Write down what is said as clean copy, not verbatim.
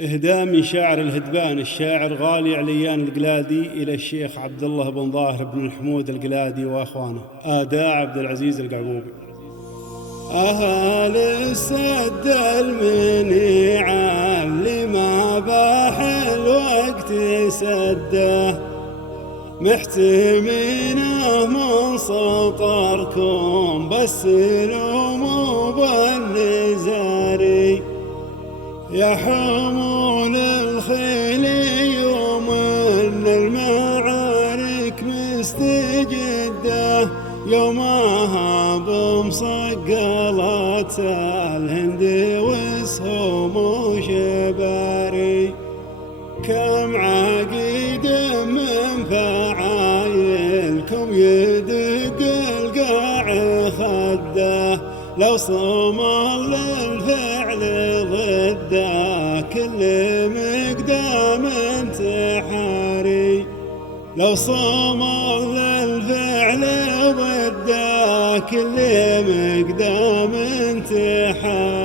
إهداء من شاعر الهدبان الشاعر غالي عليان القلادي إلى الشيخ عبد الله بن ظاهر بن الحمود القلادي وأخوانه. آداء عبد العزيز القعقوبي. أهل السد المنيع اللي ما باح الوقت سده، محتمينه من سطركم بس الأمو بالنزاري، يا حمول الخيل يوم ان المعارك مستجده، يومها بمصقلات الهند وسهم وشباري، كم عقيد من فعايلكم يدق القاع خده، لو صمل للفعل ضده كل مقدام انتحاري، لو صمل للفعل ضده كل مقدام انتحاري.